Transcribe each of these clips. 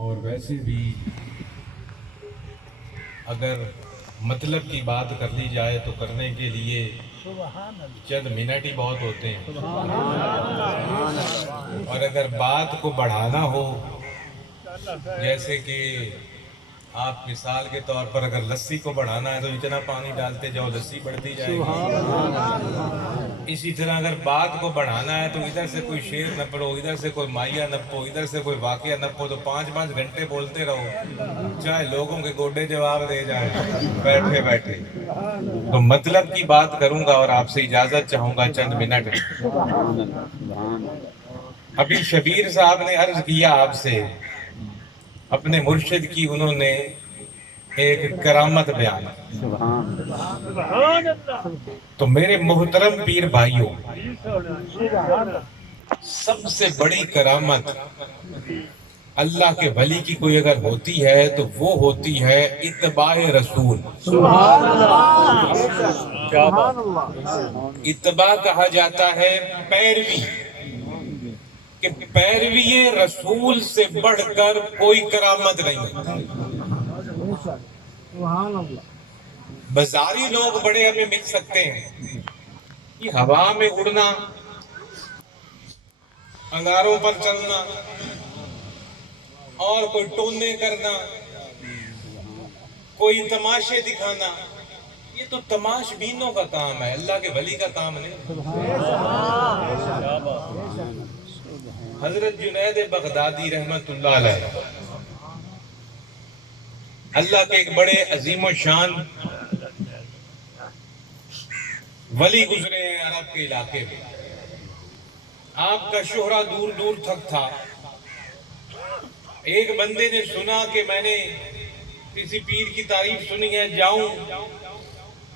اور ویسے بھی اگر مطلب کی بات کر لی جائے تو کرنے کے لیے چند منٹ ہی بہت ہوتے ہیں، اور اگر بات کو بڑھانا ہو، جیسے کہ آپ مثال کے طور پر اگر لسی کو بڑھانا ہے تو اتنا پانی ڈالتے جاؤ، لسی بڑھتی جائے گی۔ اسی طرح اگر بات کو بڑھانا ہے تو ادھر سے کوئی شعر نہ پڑھو، ادھر سے کوئی مائیہ نہ پڑھو، ادھر سے کوئی واقعہ نہ پڑھو، تو 5 گھنٹے بولتے رہو، چاہے لوگوں کے گوڈے جواب دے جائیں بیٹھے بیٹھے۔ تو مطلب کی بات کروں گا اور آپ سے اجازت چاہوں گا چند منٹ۔ ابھی شبیر صاحب نے عرض کیا آپ سے، اپنے مرشد کی انہوں نے ایک کرامت بیان کی۔ تو میرے محترم پیر بھائیوں، سب سے بڑی کرامت اللہ کے ولی کی کوئی اگر ہوتی ہے تو وہ ہوتی ہے اتباع رسول۔ اتباع کہا جاتا ہے پیروی، کہ پیروی رسول سے بڑھ کر کوئی کرامت نہیں ہوتی۔ بازاری لوگ بڑے ہمیں مل سکتے ہیں، یہ ہوا میں اڑنا، انگاروں پر چلنا، اور کوئی ٹونے کرنا، کوئی تماشے دکھانا، یہ تو تماش بینوں کا کام ہے، اللہ کے ولی کا کام نہیں۔ حضرت جنید بغدادی رحمت اللہ علیہ، اللہ کے ایک بڑے عظیم و شان ولی گزرے ہیں عرب کے علاقے میں۔ آپ کا شہرہ دور دور تک تھا۔ ایک بندے نے سنا کہ میں نے کسی پیر کی تعریف سنی ہے، جاؤں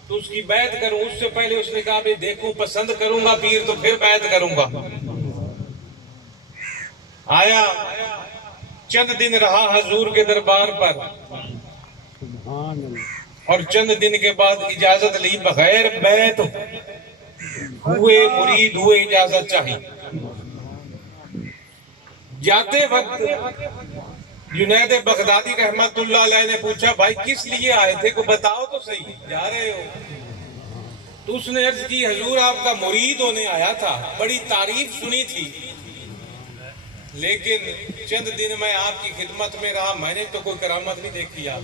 تو اس کی بیعت کروں۔ اس سے پہلے اس نے کہا بھی دیکھوں پسند کروں گا پیر تو پھر بیعت کروں گا۔ آیا، چند دن رہا حضور کے دربار پر، اور چند دن کے بعد اجازت لی، بغیر بیعت ہوئے مرید ہوئے، اجازت چاہی۔ جاتے وقت جنید بغدادی رحمت اللہ علیہ نے پوچھا بھائی کس لیے آئے تھے، کو بتاؤ تو صحیح، جا رہے ہو؟ تو اس نے عرض کی حضور آپ کا مرید ہونے آیا تھا، بڑی تعریف سنی تھی، لیکن چند دن میں آپ کی خدمت میں رہا، میں نے تو کوئی کرامت نہیں دیکھی آپ۔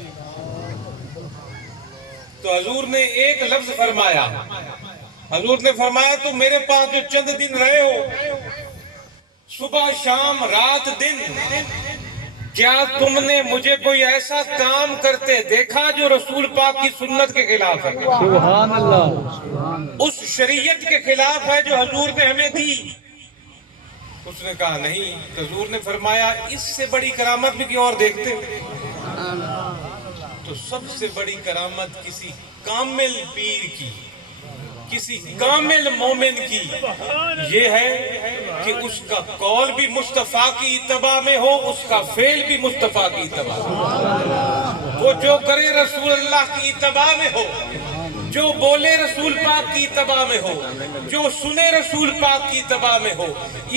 تو حضور نے ایک لفظ فرمایا، حضور نے فرمایا تو میرے پاس جو چند دن رہے ہو، صبح شام رات دن، کیا تم نے مجھے کوئی ایسا کام کرتے دیکھا جو رسول پاک کی سنت کے خلاف ہے؟ سبحان اللہ، اس شریعت کے خلاف ہے جو حضور نے ہمیں دی؟ اس نے کہا نہیں۔ تو حضور نے فرمایا اس سے بڑی کرامت بھی کیا اور دیکھتے ہو؟ تو سب سے بڑی کرامت کسی کامل پیر کی، کسی کامل مومن کی یہ ہے کہ اس کا قول بھی مصطفیٰ کی اتباع میں ہو، اس کا فعل بھی مصطفیٰ کی اتباع میں ہو۔ وہ جو کرے رسول اللہ کی اتباع میں ہو، جو بولے رسول پاک کی اتباع میں ہو، جو سنے رسول پاک کی اتباع میں ہو۔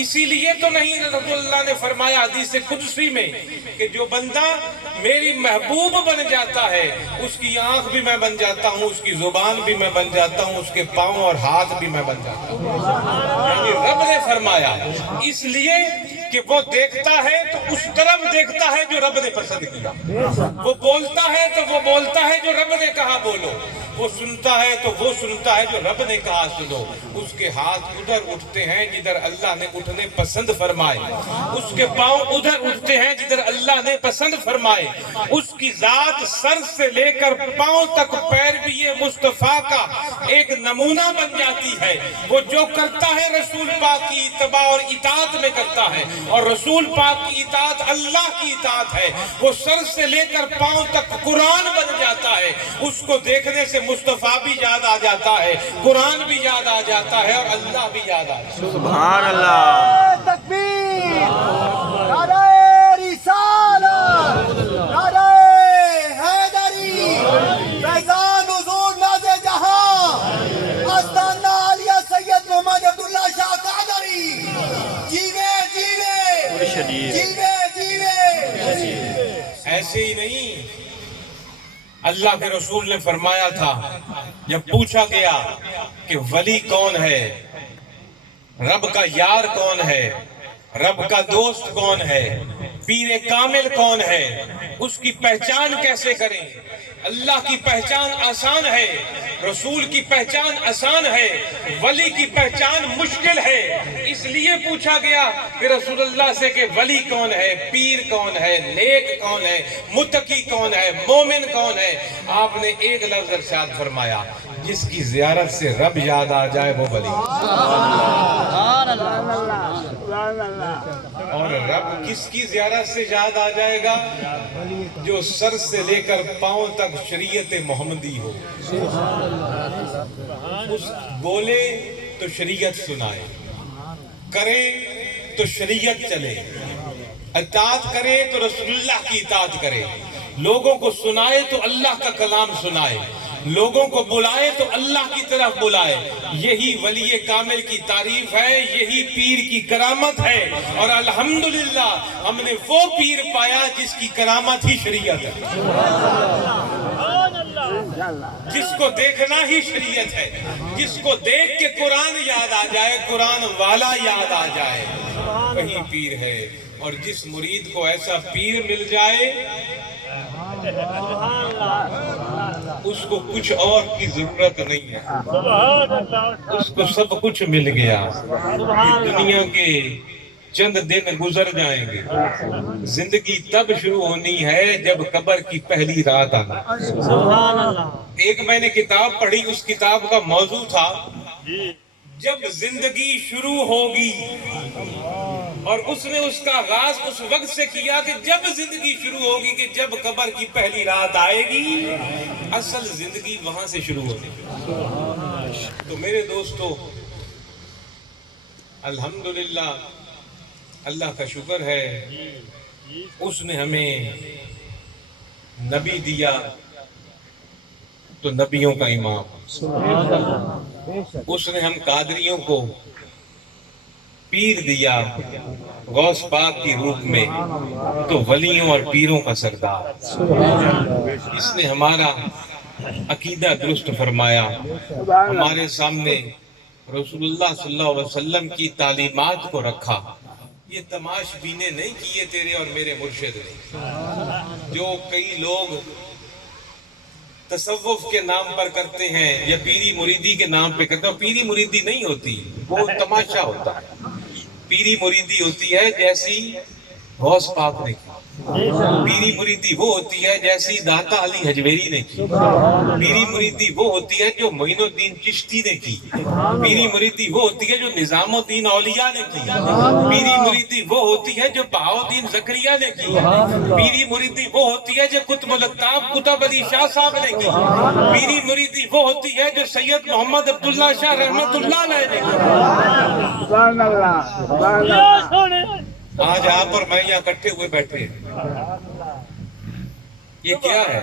اسی لیے تو نہیں رسول اللہ نے فرمایا حدیث قدسی میں کہ جو بندہ میری محبوب بن جاتا ہے، اس کی آنکھ بھی میں بن جاتا ہوں، اس کی زبان بھی میں بن جاتا ہوں، اس کے پاؤں اور ہاتھ بھی میں بن جاتا ہوں۔ یعنی رب نے فرمایا اس لیے کہ وہ دیکھتا ہے تو اس طرف دیکھتا ہے جو رب نے پسند کیا، وہ بولتا ہے تو وہ بولتا ہے جو رب نے کہا بولو، وہ سنتا ہے تو وہ سنتا ہے جو رب نے کہا سنو۔ اس کے ہاتھ ادھر اٹھتے ہیں جدھر اللہ نے اٹھنے پسند فرمائے، اس کے پاؤں ادھر اٹھتے ہیں جدھر اللہ نے پسند فرمائے، اس کی ذات سر سے لے کر پاؤں تک پیروی مصطفیٰ کا ایک نمونہ بن جاتی ہے۔ وہ جو کرتا ہے رسول پاک کی اتباع اور اطاعت میں کرتا ہے، اور رسول پاک کی اطاعت اللہ کی اطاعت ہے۔ وہ سر سے لے کر پاؤں تک قرآن بن جاتا ہے، اس کو دیکھنے سے مصطفیٰ بھی یاد آ جاتا ہے، قرآن بھی یاد آ جاتا ہے، اور اللہ بھی یاد آ جاتا ہے۔ سبحان اللہ، تکبیر، نعرہ رسالت، نعرہ حیدری، فیضان حضور ناز جہاں، آستانہ عالیہ سید محمد عبداللہ شاہ قادری، جیوے جیوے، جیوے جیوے۔ ایسے ہی نہیں، اللہ کے رسول نے فرمایا تھا جب پوچھا گیا کہ ولی کون ہے، رب کا یار کون ہے، رب کا دوست کون ہے، پیر کامل کون ہے، اس کی پہچان کیسے کریں؟ اللہ کی پہچان آسان ہے، رسول کی پہچان آسان ہے، ولی کی پہچان مشکل ہے۔ اس لیے پوچھا گیا کہ رسول اللہ سے کہ ولی کون ہے، پیر کون ہے، نیک کون ہے، متقی کون ہے، مومن کون ہے؟ آپ نے ایک لفظ ارشاد فرمایا، جس کی زیارت سے رب یاد آ جائے وہ ولی۔ اور رب کس کی زیارت سے یاد آ جائے گا؟ جو سر سے لے کر پاؤں تک شریعت محمدی ہو، اس بولے تو شریعت سنائے، کرے تو شریعت چلے، اطاعت کرے تو رسول اللہ کی اطاعت کرے، لوگوں کو سنائے تو اللہ کا کلام سنائے، لوگوں کو بلائے تو اللہ کی طرف بلائے۔ یہی ولی کامل کی تعریف ہے، یہی پیر کی کرامت ہے، اور الحمدللہ ہم نے وہ پیر پایا جس کی کرامت ہی شریعت ہے، جس کو دیکھنا ہی شریعت ہے، جس کو دیکھ کے قرآن یاد آ جائے، قرآن والا یاد آ جائے، وہی پیر ہے۔ اور جس مرید کو ایسا پیر مل جائے اس کو کچھ اور کی ضرورت نہیں ہے، اس کو سب کچھ مل گیا۔ یہ دنیا کے چند دن گزر جائیں گے، زندگی تب شروع ہونی ہے جب قبر کی پہلی رات آنا۔ ایک میں نے کتاب پڑھی، اس کتاب کا موضوع تھا جب زندگی شروع ہوگی، اور اس نے اس کا آغاز اس وقت سے کیا کہ جب زندگی شروع ہوگی، کہ جب قبر کی پہلی رات آئے گی اصل زندگی وہاں سے شروع ہوگی۔ تو میرے دوستو، الحمدللہ اللہ کا شکر ہے، اس نے ہمیں نبی دیا تو نبیوں کا امام، اس نے ہم قادریوں کو پیر دیا غوث پاک کی روپ میں تو ولیوں اور پیروں کا سردار، اس نے ہمارا عقیدہ درست فرمایا، ہمارے سامنے رسول اللہ صلی اللہ علیہ وسلم کی تعلیمات کو رکھا۔ یہ تماش بینے نہیں کیے تیرے اور میرے مرشد نے، جو کئی لوگ تصوف کے نام پر کرتے ہیں یا پیری مریدی کے نام پہ کرتے ہیں۔ پیری مریدی نہیں ہوتی، وہ تماشا ہوتا ہے۔ پیری مریدی ہوتی ہے جیسی غوث پاک نے کی، پیری مریدی وہ ہوتی ہے جیسی داتا علی حجویری نے کی، پیری مریدی وہ ہوتی ہے جو معین الدین چشتی نے کی، پیری مریدی وہ ہوتی ہے جو نظام الدین اولیاء نے کی، پیری مریدی وہ ہوتی ہے جو بہاؤالدین زکریا نے کی، پیری مریدی وہ ہوتی ہے جو قطب الطاف قطب علی شاہ صاحب نے کی، پیری مریدی وہ ہوتی ہے جو سید محمد عبداللہ شاہ رحمت اللہ علیہ نے کی۔ آج آپ اور میں یہاں اکٹھے ہوئے بیٹھے ہیں، یہ کیا ہے؟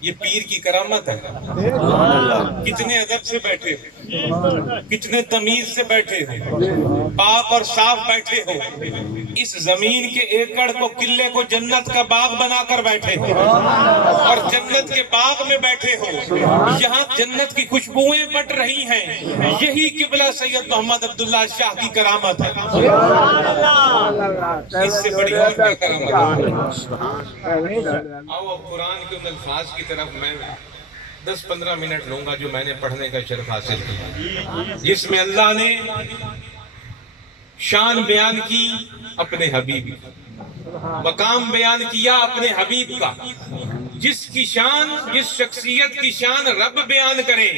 یہ پیر کی کرامت ہے۔ کتنے ادب سے بیٹھے ہو، کتنے تمیز سے بیٹھے ہو، پاک اور صاف بیٹھے ہو، اس زمین کے ایکڑ کو قلعے کو جنت کا باغ بنا کر بیٹھے ہو، اور جنت کے باغ میں بیٹھے ہو، یہاں جنت کی خوشبوئیں بٹ رہی ہیں۔ یہی قبلہ سید محمد عبداللہ شاہ کی کرامت ہے، اس سے بڑی اور کیا کرامت ہے؟ آؤ اب قرآن کے ان الفاظ کی طرف میں 10-15 منٹ لوں گا جو میں نے پڑھنے کا شرف حاصل کیا، جس میں اللہ نے شان بیان کی اپنے حبیب کا، مقام بیان کیا اپنے حبیب کا۔ جس کی شان، جس شخصیت کی شان رب بیان کرے،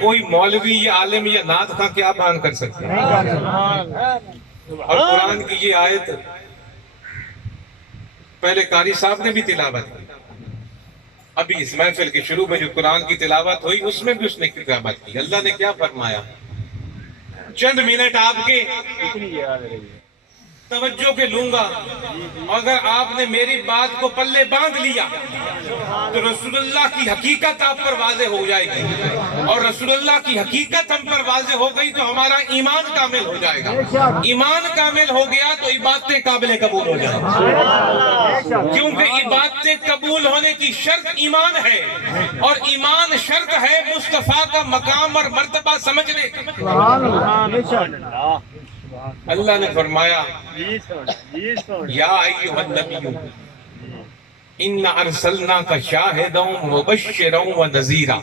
کوئی مولوی یا عالم یا نعت خواں کیا بیان کر سکتے ہیں؟ اور قرآن کی یہ آیت پہلے قاری صاحب نے بھی تلاوت کی، ابھی اس محفل کے شروع میں جو قرآن کی تلاوت ہوئی اس میں بھی اس نے تلاوت کی۔ اللہ نے کیا فرمایا؟ چند منٹ آپ کے توجہ کے لوں گا، اگر آپ نے میری بات کو پلے باندھ لیا تو رسول اللہ کی حقیقت آپ پر واضح ہو جائے گی، اور رسول اللہ کی حقیقت ہم پر واضح ہو گئی تو ہمارا ایمان کامل ہو جائے گا، ایمان کامل ہو گیا تو عبادتیں قابل قبول ہو جائیں گی۔ کیونکہ عبادتیں قبول ہونے کی شرط ایمان ہے، اور ایمان شرط ہے مصطفیٰ کا مقام اور مرتبہ سمجھنے کا۔ اللہ نے فرمایا یا ایھا النبی انا ارسلناک شاہدا ومبشرا ونذیرا،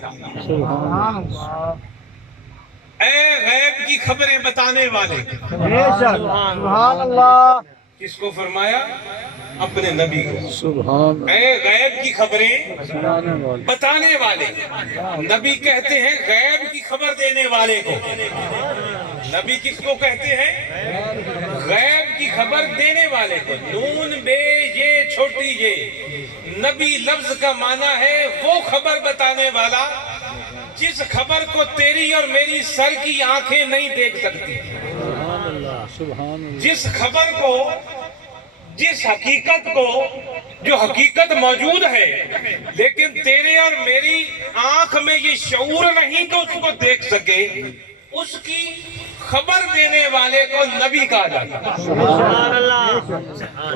اے غیب کی خبریں بتانے والے۔ کس کو فرمایا؟ اپنے نبی کو۔ اے غیب کی خبریں بتانے والے۔ نبی کہتے ہیں غیب کی خبر دینے والے کو۔ نبی کس کو کہتے ہیں؟ غیب کی خبر دینے والے کو۔ نون بے یہ چھوٹی یہ، نبی لفظ کا معنی ہے وہ خبر بتانے والا جس خبر کو تیری اور میری سر کی آنکھیں نہیں دیکھ سکتی، جس خبر کو، جس حقیقت کو، جو حقیقت موجود ہے لیکن تیرے اور میری آنکھ میں یہ شعور نہیں تو اس کو دیکھ سکے، اس کی خبر دینے والے کو نبی کہا جاتا ہے۔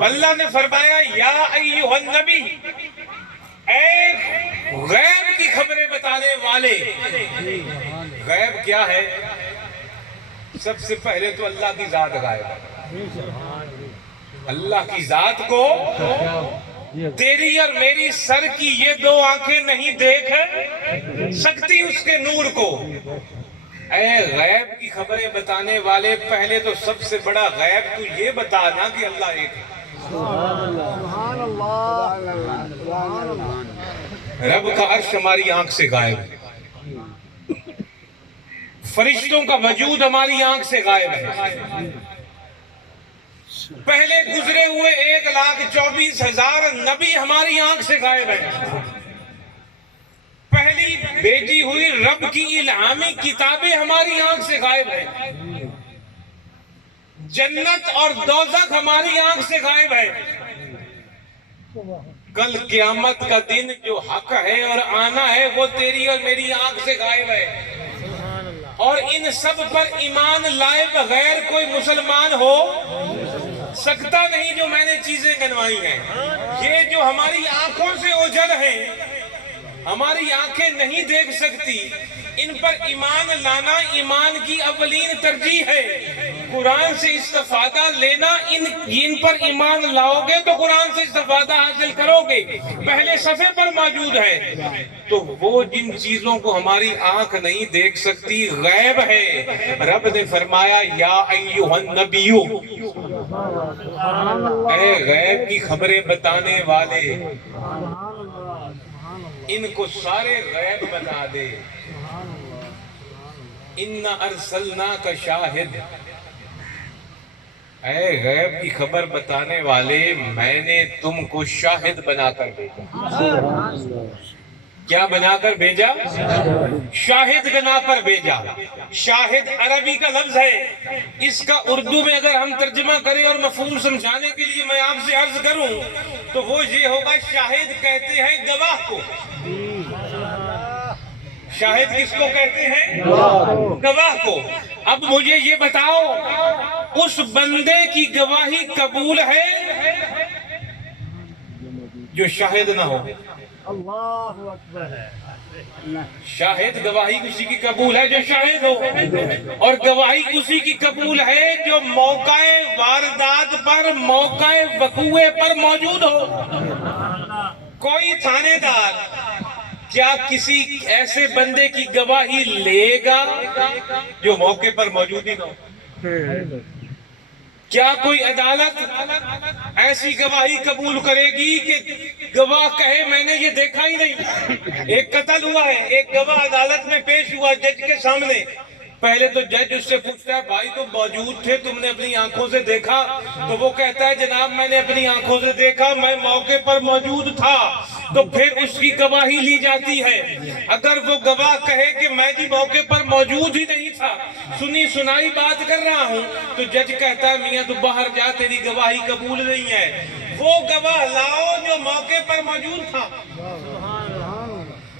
اللہ نے فرمایا یا ایھا النبی، اے غیب کی خبریں بتانے والے۔ غیب کیا ہے؟ سب سے پہلے تو اللہ کی ذات غائب ہے۔ اللہ کی ذات کو تیری اور میری سر کی یہ دو آنکھیں نہیں دیکھ سکتی اس کے نور کو۔ اے غیب کی خبریں بتانے والے، پہلے تو سب سے بڑا غیب تو یہ بتانا کہ اللہ ایک ہے۔ رب کا عرش ہماری آنکھ سے غائب ہے، فرشتوں کا وجود ہماری آنکھ سے غائب ہے۔ پہلے گزرے ہوئے 1,24,000 نبی ہماری آنکھ سے غائب ہیں۔ پہلی بھیجی ہوئی رب کی الہامی کتابیں ہماری آنکھ سے غائب ہیں۔ جنت اور دوزخ ہماری آنکھ سے غائب ہے۔ کل قیامت کا دن جو حق ہے اور آنا ہے وہ تیری اور میری آنکھ سے غائب ہے، اور ان سب پر ایمان لائے بغیر کوئی مسلمان ہو سکتا نہیں۔ جو میں نے چیزیں گنوائی ہیں، یہ جو ہماری آنکھوں سے اوجھل ہیں، ہماری آنکھیں نہیں دیکھ سکتی، ان پر ایمان لانا ایمان کی اولین ترجیح ہے۔ قرآن سے استفادہ لینا، ان پر ایمان لاؤ گے تو قرآن سے استفادہ حاصل کرو گے، پہلے صفحے پر موجود ہے۔ تو وہ جن چیزوں کو ہماری آنکھ نہیں دیکھ سکتی غیب ہے۔ رب نے فرمایا یا ایھا النبی، اے غیب کی خبریں بتانے والے، ان کو سارے غیب بتا دے۔ انا ارسلناک شاہد، اے غیب کی خبر بتانے والے، میں نے تم کو شاہد بنا کر بھیجا۔ کیا بنا کر بھیجا؟ شاہد بنا کر بھیجا۔ شاہد عربی کا لفظ ہے، اس کا اردو میں اگر ہم ترجمہ کریں اور مفہوم سمجھانے کے لیے میں آپ سے عرض کروں تو وہ یہ ہوگا، شاہد کہتے ہیں گواہ کو۔ شاہد کس کو کہتے ہیں؟ گواہ کو۔ اب مجھے یہ بتاؤ، اس بندے کی گواہی قبول ہے جو شاہد نہ ہو؟ اللہ اکبر۔ شاہد گواہی اسی کی قبول ہے جو شاہد ہو، اور گواہی اسی کی قبول ہے جو موقع واردات پر، موقع وقوع پر موجود ہو۔ کوئی تھانے دار کیا کسی ایسے بندے کی گواہی لے گا جو موقع پر موجود ہی نہ ہو؟ کیا کوئی عدالت ایسی گواہی قبول کرے گی کہ گواہ کہے میں نے یہ دیکھا ہی نہیں؟ ایک قتل ہوا ہے، ایک گواہ عدالت میں پیش ہوا جج کے سامنے، پہلے تو جج اس سے پوچھتا ہے بھائی تم موجود تھے، تم نے اپنی آنکھوں سے دیکھا؟ تو وہ کہتا ہے جناب میں نے اپنی آنکھوں سے دیکھا، میں موقع پر موجود تھا۔ تو پھر اس کی گواہی لی جاتی ہے۔ اگر وہ گواہ کہے کہ میں جی موقع پر موجود ہی نہیں تھا، سنی سنائی بات کر رہا ہوں، تو جج کہتا ہے میاں تو باہر جا، تیری گواہی قبول نہیں ہے۔ وہ گواہ لاؤ جو موقع پر موجود تھا۔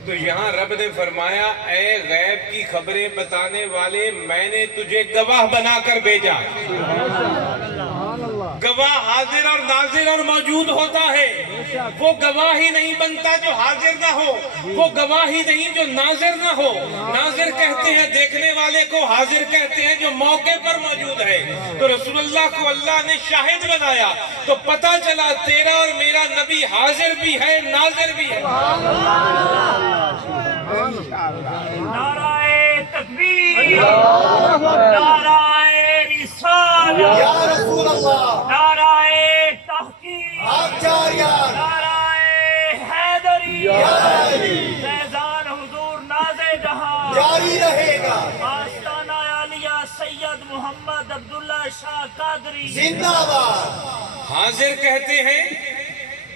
تو یہاں رب نے فرمایا اے غیب کی خبریں بتانے والے، میں نے تجھے گواہ بنا کر بھیجا۔ گواہ حاضر اور ناظر اور موجود ہوتا ہے۔ وہ گواہی نہیں بنتا جو حاضر نہ ہو، وہ گواہی نہیں جو ناظر نہ ہو۔ ناظر کہتے ہیں دیکھنے والے کو، حاضر کہتے ہیں جو موقع پر موجود ہے۔ تو رسول اللہ کو اللہ نے شاہد بنایا تو پتہ چلا تیرا اور میرا نبی حاضر بھی ہے، ناظر بھی ہے۔ نعرہ تکبیر، نعرہ رسالت، یا رسول اللہ نعرہ تحقیق، آپ جاریان نعرہ حیدری، یا علی فیضان حضور ناز جہاں، جاری رہے گا آستانہ عالیہ سید محمد عبداللہ شاہ قادری زندہ باد۔ حاضر کہتے ہیں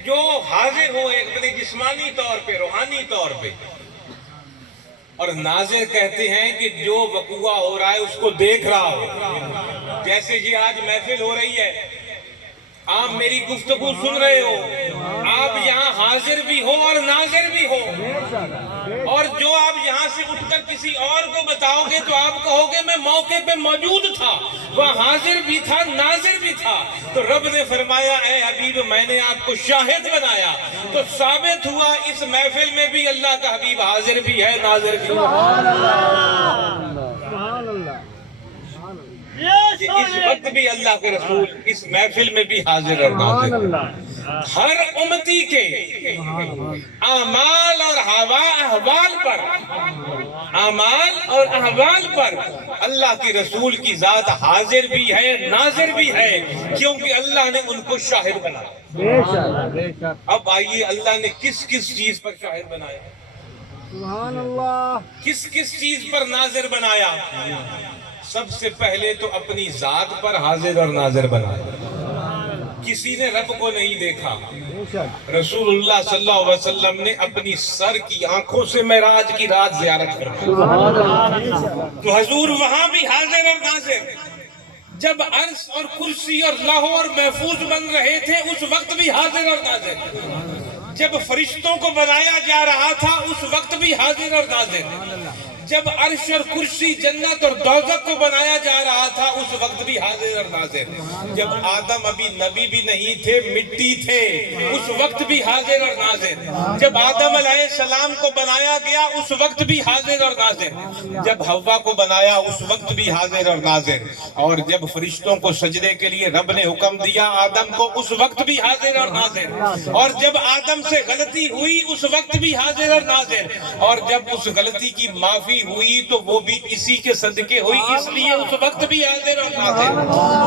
جو حاضر ہو ایک بڑے جسمانی طور پہ، روحانی طور پہ، اور ناظر کہتے ہیں کہ جو وقوع ہو رہا ہے اس کو دیکھ رہا ہو۔ جیسے یہ آج محفل ہو رہی ہے، آپ میری گفتگو سن رہے ہو، آپ یہاں حاضر بھی ہو اور ناظر بھی ہو، اور جو آپ یہاں سے اٹھ کر کسی اور کو بتاؤ گے تو آپ کہو گے میں موقع پہ موجود تھا، وہ حاضر بھی تھا، ناظر بھی تھا۔ تو رب نے فرمایا اے حبیب میں نے آپ کو شاہد بنایا، تو ثابت ہوا اس محفل میں بھی اللہ کا حبیب حاضر بھی ہے، ناظر بھی ہے۔ کہ اس وقت بھی اللہ کے رسول اس محفل میں بھی حاضر اور ناظر۔ ہر امتی کے اعمال اور احوال پر، اعمال اور احوال پر اللہ کی رسول کی ذات حاضر بھی ہے، ناظر بھی ہے، کیونکہ اللہ نے ان کو شاہد بنایا۔ اب آئیے اللہ نے کس کس چیز پر شاہد بنایا، سبحان اللہ، کس کس چیز پر ناظر بنایا؟ سب سے پہلے تو اپنی ذات پر حاضر اور ناظر بنایا۔ کسی نے رب کو نہیں دیکھا، رسول اللہ صلی اللہ علیہ وسلم نے اپنی سر کی آنکھوں سے معراج کی رات زیارت فرمائی، تو حضور وہاں بھی حاضر اور ناظر۔ جب عرش اور کرسی اور لوح اور محفوظ بن رہے تھے اس وقت بھی حاضر اور ناظر۔ جب فرشتوں کو بنایا جا رہا تھا اس وقت بھی حاضر اور ناظر۔ جب عرش اور کرسی، جنت اور دوزخ کو بنایا جا رہا تھا اس وقت بھی حاضر اور ناظر۔ جب آدم ابھی نبی بھی نہیں تھے، مٹی تھے، اس وقت بھی حاضر اور ناظر۔ جب آدم علیہ السلام کو بنایا گیا اس وقت بھی حاضر اور ناظر۔ جب حوا کو بنایا اس وقت بھی حاضر اور ناظر۔ اور جب فرشتوں کو سجدے کے لیے رب نے حکم دیا آدم کو اس وقت بھی حاضر اور ناظر۔ اور جب آدم سے غلطی ہوئی اس وقت بھی حاضر اور ناظر۔ اور جب اس غلطی کی معافی ہوئی تو وہ بھی اسی کے صدقے ہوئی، اس لیے اس وقت بھی حاضر اور ناظر۔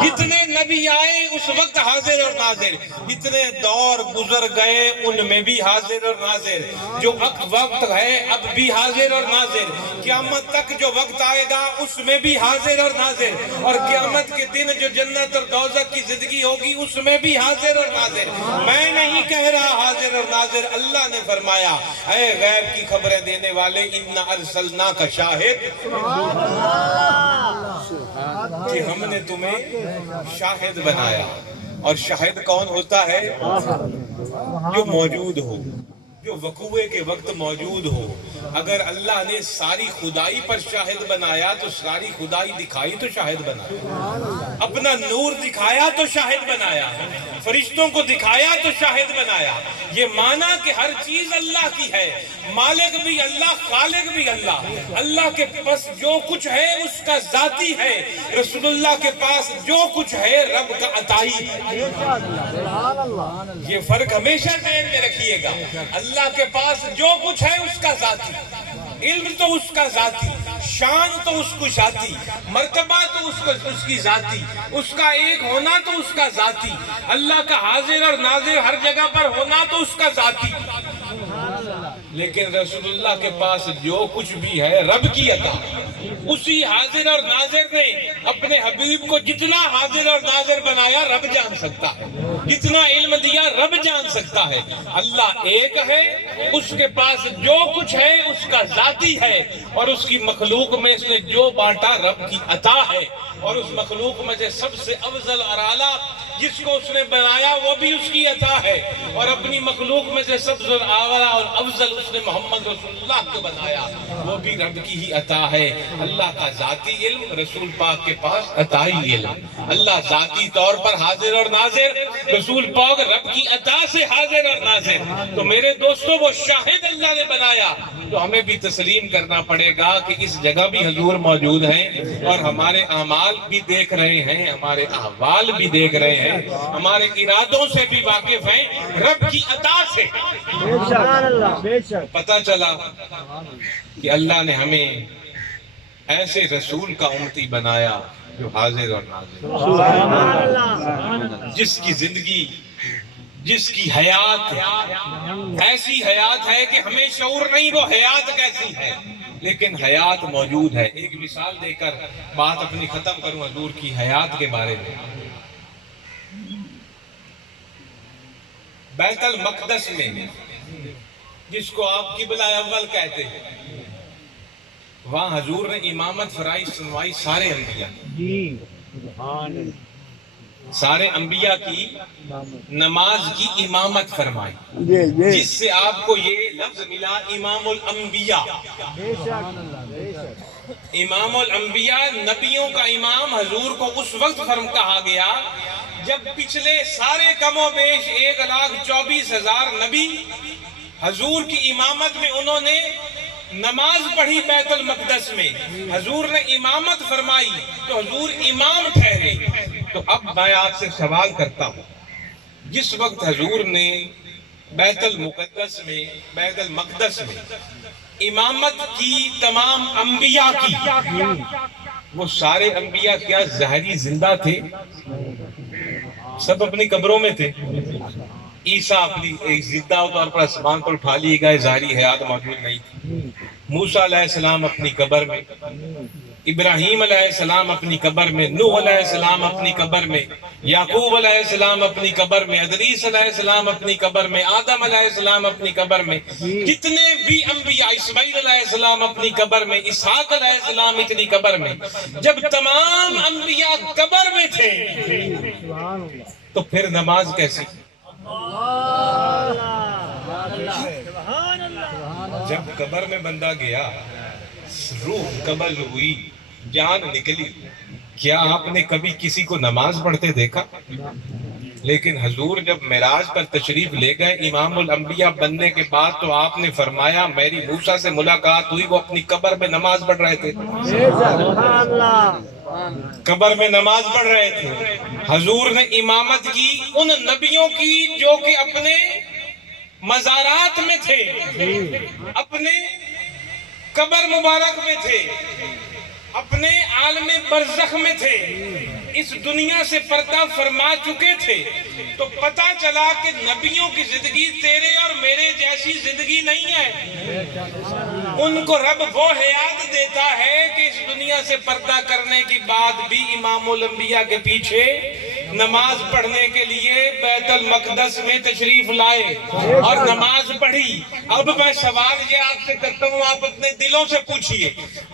جتنے نبی آئے اس وقت حاضر اور ناظر، جتنے دور گزر گئے ان میں بھی حاضر اور ناظر۔ جو وقت ہے اب بھی حاضر اور ناظر، قیامت تک جو وقت آئے گا اس میں بھی حاضر اور ناظر، اور قیامت کے دن جو جنت اور دوزخ کی زندگی ہوگی اس میں بھی حاضر اور ناظر۔ میں نہیں کہہ رہا حاضر اور ناظر، اللہ نے فرمایا اے غیب کی خبریں دینے والے اِنَّا أَرْسَلْنَاكَ شاہد، کہ ہم نے تمہیں شاہد بنایا۔ اور شاہد کون ہوتا ہے؟ جو موجود ہو، جو وقوع کے وقت موجود ہو۔ اگر اللہ نے ساری خدائی پر شاہد بنایا تو ساری خدائی دکھائی تو شاہد بنایا، اپنا نور دکھایا تو شاہد بنایا، فرشتوں کو دکھایا تو شاہد بنایا۔ یہ مانا کہ ہر چیز اللہ کی ہے، مالک بھی اللہ، خالق بھی اللہ۔ اللہ کے پاس جو کچھ ہے اس کا ذاتی ہے، رسول اللہ کے پاس جو کچھ ہے رب کا عطائی ہے۔ یہ فرق ہمیشہ ذہن میں رکھیے گا۔ اللہ کے پاس جو کچھ ہے اس کا ذاتی، علم تو اس کا ذاتی، شان تو اس کو ذاتی، مرتبہ تو اس کی ذاتی، اس کا ایک ہونا تو اس کا ذاتی، اللہ کا حاضر اور ناظر ہر جگہ پر ہونا تو اس کا ذاتی۔ لیکن رسول اللہ کے پاس جو کچھ بھی ہے رب کی عطا، اسی حاضر اور ناظر نے اپنے حبیب کو جتنا حاضر اور ناظر بنایا رب جان سکتا ہے، جتنا علم دیا رب جان سکتا ہے۔ اللہ ایک ہے، اس کے پاس جو کچھ ہے اس کا ذاتی ہے، اور اس کی مخلوق میں اس نے جو بانٹا رب کی عطا ہے۔ اور اس مخلوق میں سے سب سے افضل اور اعلیٰ جس کو اس نے بنایا وہ بھی اس کی عطا ہے، اور اپنی مخلوق میں سے سب سے اعلیٰ اور افضل اس نے محمد رسول اللہ کو بنایا وہ بھی رب کی ہی عطا ہے. اللہ کا ذاتی علم رسول پاک کے پاس عطائی علم. اللہ ذاتی طور پر حاضر اور ناظر، رسول پاک رب کی عطا سے حاضر اور ناظر. تو میرے دوستوں وہ شاہد اللہ نے بنایا تو ہمیں بھی تسلیم کرنا پڑے گا کہ اس جگہ بھی حضور موجود ہیں اور ہمارے اعمال بھی دیکھ رہے ہیں، ہمارے احوال بھی دیکھ رہے ہیں، ہمارے ارادوں سے بھی واقف ہیں رب کی عطا سے. پتہ چلا کہ اللہ نے ہمیں ایسے رسول کا امتی بنایا جو حاضر اور ناظر، جس کی زندگی، جس کی حیات ایسی حیات ہے کہ ہمیں شعور نہیں وہ حیات کیسی ہے، لیکن حیات موجود ہے. ایک مثال دے کر بات اپنی ختم کروں حضور کی حیات کے بارے میں. بیت المقدس میں جس کو آپ قبلہ اول کہتے ہیں، وہاں حضور نے امامت فرائی سنوائی سارے انبیاء، سارے انبیاء کی نماز کی امامت فرمائی، جس سے آپ کو یہ لفظ ملا امام الانبیاء. امام الانبیاء نبیوں کا امام حضور کو اس وقت کہا گیا جب پچھلے سارے کم و بیش 1,24,000 نبی حضور کی امامت میں انہوں نے نماز پڑھی بیت المقدس میں، حضور نے امامت فرمائی تو حضور امام ٹھہرے. تو اب میں آپ سے سوال کرتا ہوں، جس وقت حضور نے بیت المقدس میں امامت کی تمام انبیاء کی، وہ سارے انبیاء کیا ظاہری زندہ تھے؟ سب اپنی قبروں میں تھے. عیسیٰ اپنی ایک زندہ طور پر آسمان پر اٹھا لیے گئے، ظاہری حیات موجود نہیں تھی. موسیٰ علیہ السلام اپنی قبر میں، ابراہیم علیہ السلام اپنی قبر میں، نوح علیہ السلام اپنی قبر میں، یعقوب علیہ السلام اپنی قبر میں، ادریس علیہ السلام اپنی قبر میں، آدم علیہ السلام اپنی قبر میں، جتنے بھی انبیاء، اسماعیل علیہ السلام اپنی قبر میں، اسحاق علیہ السلام اتنی قبر میں. جب تمام انبیاء قبر میں تھے تو پھر نماز کیسی؟ جب قبر میں بندہ گیا، روح قبل ہوئی، جان نکلی، کیا آپ نے کبھی کسی کو نماز پڑھتے دیکھا؟ لیکن حضور جب معراج پر تشریف لے گئے امام الانبیاء بننے کے بعد تو آپ نے فرمایا میری موسیٰ سے ملاقات ہوئی، وہ اپنی قبر میں نماز پڑھ رہے تھے، قبر میں نماز پڑھ رہے تھے. حضور نے امامت کی ان نبیوں کی جو کہ اپنے مزارات میں تھے، اپنے قبر مبارک میں تھے، اپنے عالم برزخ میں تھے، اس دنیا سے پردہ فرما چکے تھے. تو پتہ چلا کہ نبیوں کی زندگی تیرے اور میرے جیسی زندگی نہیں ہے. ان کو رب وہ حیات دیتا ہے کہ اس دنیا سے پردہ کرنے کے بعد بھی امام الانبیاء کے پیچھے نماز پڑھنے کے لیے بیت المقدس میں تشریف لائے اور نماز پڑھی. اب میں سوال یہ آپ سے کرتا ہوں، آپ اپنے دلوں سے پوچھئے،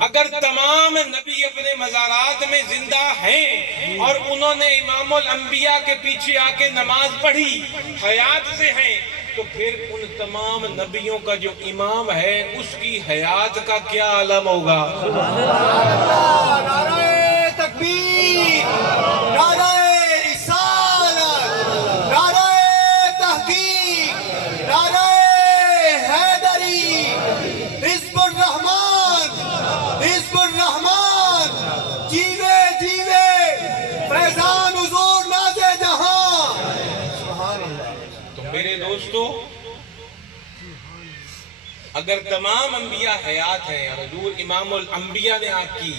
اگر تمام نبی اپنے مزارات میں زندہ ہیں اور انہوں نے امام الانبیاء کے پیچھے آ کے نماز پڑھی، حیات سے ہیں، تو پھر ان تمام نبیوں کا جو امام ہے اس کی حیات کا کیا عالم ہوگا؟ نعرہ تکبیر، نعرہ رسالت، نعرہ تحقیق، نعرہ حیدری، حزب الرحمن، حزب الرحمن، جیوے جیوے فیضان حضور ناز جہاں. تو میرے دوستو، اگر تمام انبیاء حیات ہیں اور حضور امام الانبیاء نے آپ کی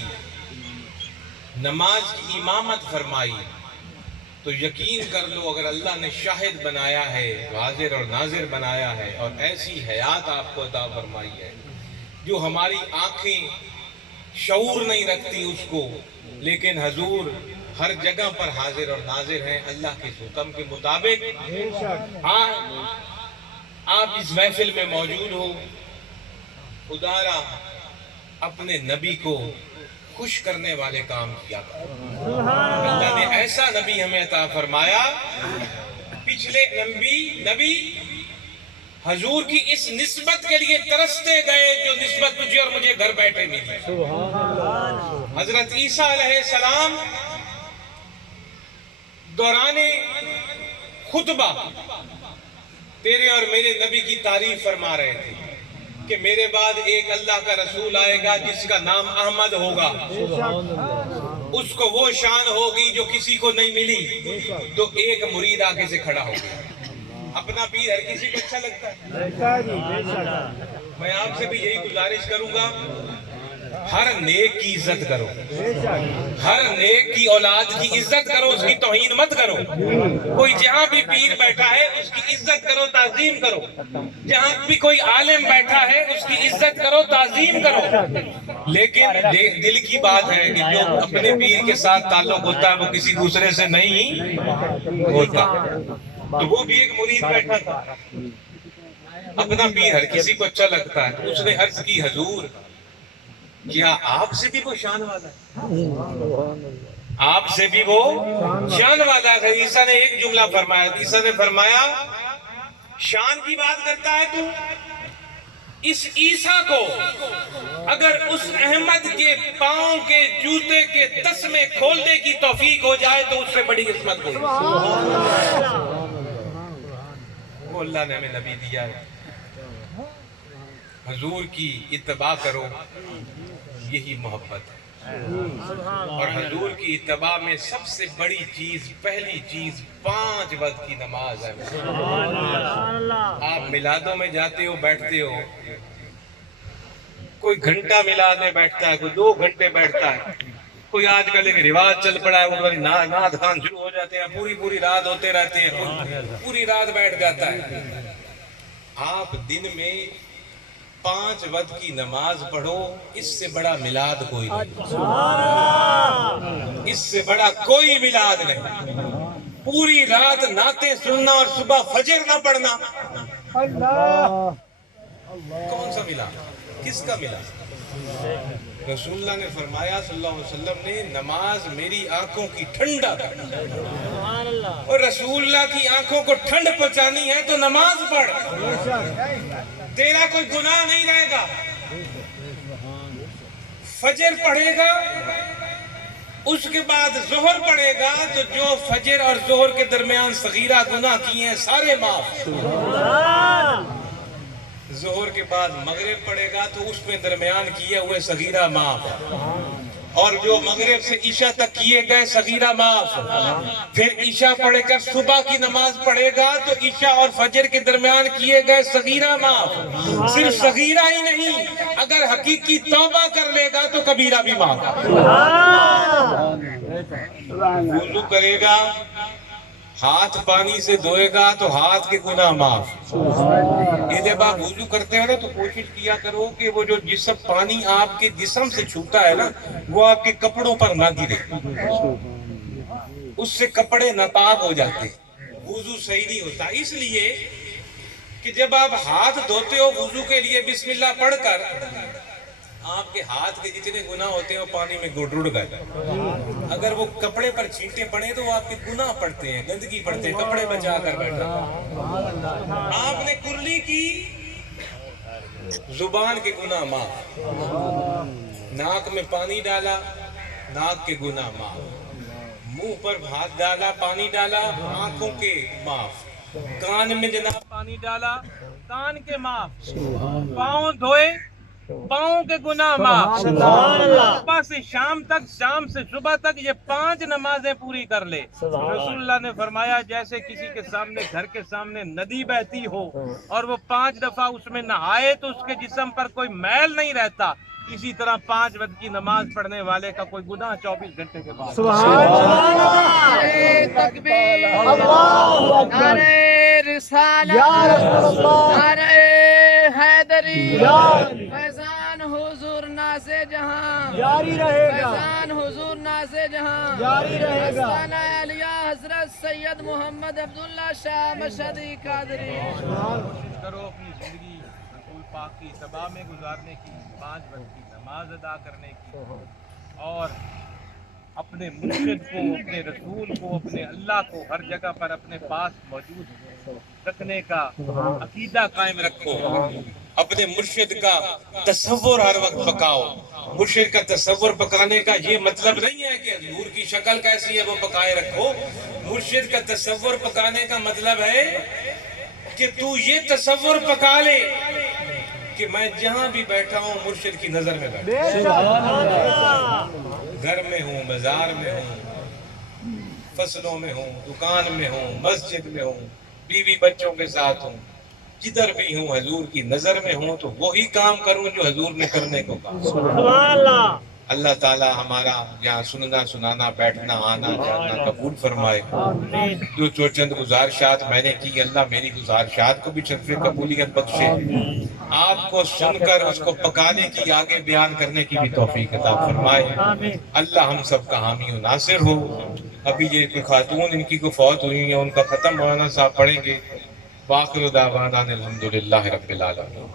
نماز کی امامت فرمائی، تو یقین کر لو اگر اللہ نے شاہد بنایا ہے، حاضر اور ناظر بنایا ہے اور ایسی حیات آپ کو عطا فرمائی ہے جو ہماری آنکھیں شعور نہیں رکھتی اس کو، لیکن حضور ہر جگہ پر حاضر اور ناظر ہیں اللہ کے حکم کے مطابق. ہاں آپ اس محفل میں موجود ہو، خدا را اپنے نبی کو خوش کرنے والے کام کیا. اللہ نے ایسا نبی ہمیں عطا فرمایا، پچھلے نبی حضور کی اس نسبت کے لیے ترستے گئے جو نسبت تجھے اور مجھے گھر بیٹھے ملی. حضرت عیسیٰ علیہ السلام دوران خطبہ تیرے اور میرے نبی کی تعریف فرما رہے تھے کہ میرے بعد ایک اللہ کا رسول آئے گا جس کا نام احمد ہوگا, اس کو وہ شان ہوگی جو کسی کو نہیں ملی. تو ایک مرید آگے سے کھڑا ہوگا. اپنا پیر ہر کسی کو اچھا لگتا ہے. میں آپ سے بھی یہی گزارش کروں گا, ہر نیک کی عزت کرو, ہر نیک کی اولاد کی عزت کرو, اس کی توہین مت کرو. کوئی جہاں بھی پیر بیٹھا ہے اس کی عزت کرو, تعظیم کرو. جہاں بھی کوئی عالم بیٹھا ہے اس کی عزت کرو, تعظیم کرو. لیکن دل کی بات ہے کہ جو اپنے پیر کے ساتھ تعلق ہوتا ہے وہ کسی دوسرے سے نہیں ہوتا. تو وہ بھی ایک مرید بیٹھا تھا, اپنا پیر ہر کسی کو اچھا لگتا ہے. اس نے عرض کی حضور کیا آپ سے بھی وہ شان والا ہے؟ آپ سے بھی وہ شان والا ہے. عیسیٰ نے ایک جملہ فرمایا. عیسیٰ نے فرمایا شان کی بات کرتا ہے تو اس عیسیٰ کو اگر اس احمد کے پاؤں کے جوتے کے تسمے کھولنے کی توفیق ہو جائے تو اس سے بڑی عظمت کوئی. وہ اللہ نے ہمیں نبی دیا ہے. حضور کی اتباع کرو, یہی محبت ہے. اور حضور کی اتباع میں سب سے بڑی چیز, پہلی چیز 5 وقت کی نماز ہے. آپ میلادوں میں جاتے ہو, بیٹھتے ہو, کوئی گھنٹہ میلاد میں بیٹھتا ہے, کوئی 2 گھنٹے بیٹھتا ہے, کوئی آج کل ایک رواج چل پڑا ہے وہ نعت خوان شروع ہو جاتے ہیں, پوری رات ہوتے رہتے ہیں, پوری رات بیٹھ جاتا ہے. آپ دن میں 5 وقت کی نماز پڑھو, اس سے بڑا میلاد کوئی نہیں, اس سے بڑا کوئی میلاد نہیں. پوری رات نعتیں سننا اور صبح فجر نہ پڑھنا, کون سا میلاد, کس کا میلاد؟ رسول اللہ نے فرمایا صلی اللہ علیہ وسلم نے, نماز میری آنکھوں کی ٹھنڈک ہے. اور رسول اللہ کی آنکھوں کو ٹھنڈ پہنچانی ہے تو نماز پڑھ, تیرا کوئی گناہ نہیں رہے گا. فجر پڑھے گا, اس کے بعد ظہر پڑھے گا, تو جو فجر اور ظہر کے درمیان صغیرہ گناہ کیے ہیں سارے معاف. ظہر کے بعد مغرب پڑھے گا تو اس میں درمیان کیے ہوئے صغیرہ معاف, اور جو مغرب سے عشاء تک کیے گئے صغیرہ معاف. پھر عشاء پڑھ کر صبح کی نماز پڑھے گا تو عشاء اور فجر کے درمیان کیے گئے صغیرہ معاف. صرف صغیرہ ہی نہیں, اگر حقیقی توبہ کر لے گا تو کبیرہ بھی معاف. وضو کرے گا, ہاتھ پانی سے دھوئے گا تو ہاتھ کے گناہ معاف. یہ جب آپ وضو کرتے ہیں نا تو کوشش کیا کرو کہ وہ جو جسم پانی آپ کے جسم سے چھوٹا ہے نا وہ آپ کے کپڑوں پر نہ گرے, اس سے کپڑے ناپاک ہو جاتے ہیں, وضو صحیح نہیں ہوتا. اس لیے کہ جب آپ ہاتھ دھوتے ہو وضو کے لیے بسم اللہ پڑھ کر, آپ کے ہاتھ کے جتنے گناہ ہوتے ہیں وہ پانی میں گڑ گئے. اگر وہ کپڑے پر چھینٹے پڑے تو وہ آپ کے گناہ پڑتے ہیں, گندگی پڑتے ہیں, کپڑے بچا کر بیٹھنا. آپ نے کرلی کی, زبان کے گناہ معاف. ناک میں پانی ڈالا, ناک کے گناہ معاف. منہ پر ہاتھ ڈالا, پانی ڈالا, آنکھوں کے معاف. کان میں جناب پانی ڈالا, کان کے معاف. پاؤں دھوئے, پاؤں کے گناہ معاف. صبح سے شام تک, شام سے صبح تک یہ 5 نمازیں پوری کر لے. رسول اللہ نے فرمایا جیسے کسی کے سامنے, گھر کے سامنے ندی بہتی ہو اور وہ 5 دفعہ اس میں نہائے تو اس کے جسم پر کوئی میل نہیں رہتا, اسی طرح 5 وقت کی نماز پڑھنے والے کا کوئی گناہ 24 گھنٹے کے بعد. فیضان حضور ناز جہاں جاری رہے گا, فیضان حضور ناز جہاں جاری رہے گا. علیہ حضرت سید محمد عبداللہ شاہ مشہدی قادری. کوشش کرو اپنی زندگی رسول پاک کی اتباع میں گزارنے کی, 5 وقت کی نماز ادا کرنے کی, اور اپنے مرشد کو، اپنے رسول کو، اپنے اللہ کو ہر جگہ پر اپنے پاس موجود رکھنے کا عقیدہ قائم رکھو، اپنے مرشد کا تصور ہر وقت پکاؤ۔ مرشد کا تصور پکانے کا یہ مطلب نہیں ہے کہ حضور کی شکل کیسی ہے وہ پکائے رکھو، مرشد کا تصور پکانے کا مطلب ہے کہ تو یہ تصور پکا لے کہ میں جہاں بھی بیٹھا ہوں مرشد کی نظر میں بیٹھا ہوں، گھر میں ہوں، بازار میں ہوں، فصلوں میں ہوں، دکان میں ہوں، مسجد میں ہوں، بیوی بچوں کے ساتھ ہوں، جدھر بھی ہوں حضور کی نظر میں ہوں تو وہی کام کروں جو حضور نے کرنے کو کہا۔ اللہ تعالی ہمارا یہاں سننا سنانا بیٹھنا آنا جانا قبول فرمائے۔ جو چند گزارشات میں نے کی اللہ میری گزارشات کو بھی شرف قبولیت بخشے، آپ کو سن کر اس کو پکانے کی آگے بیان کرنے کی بھی توفیق عطا فرمائے۔ اللہ ہم سب کا حامی و ناصر ہو۔ ابھی یہ خاتون ان کی کو فوت ہوئی ہیں ان کا ختم مولانا صاحب پڑھیں گے۔ باخر دعوانا الحمدللہ رب العالمین۔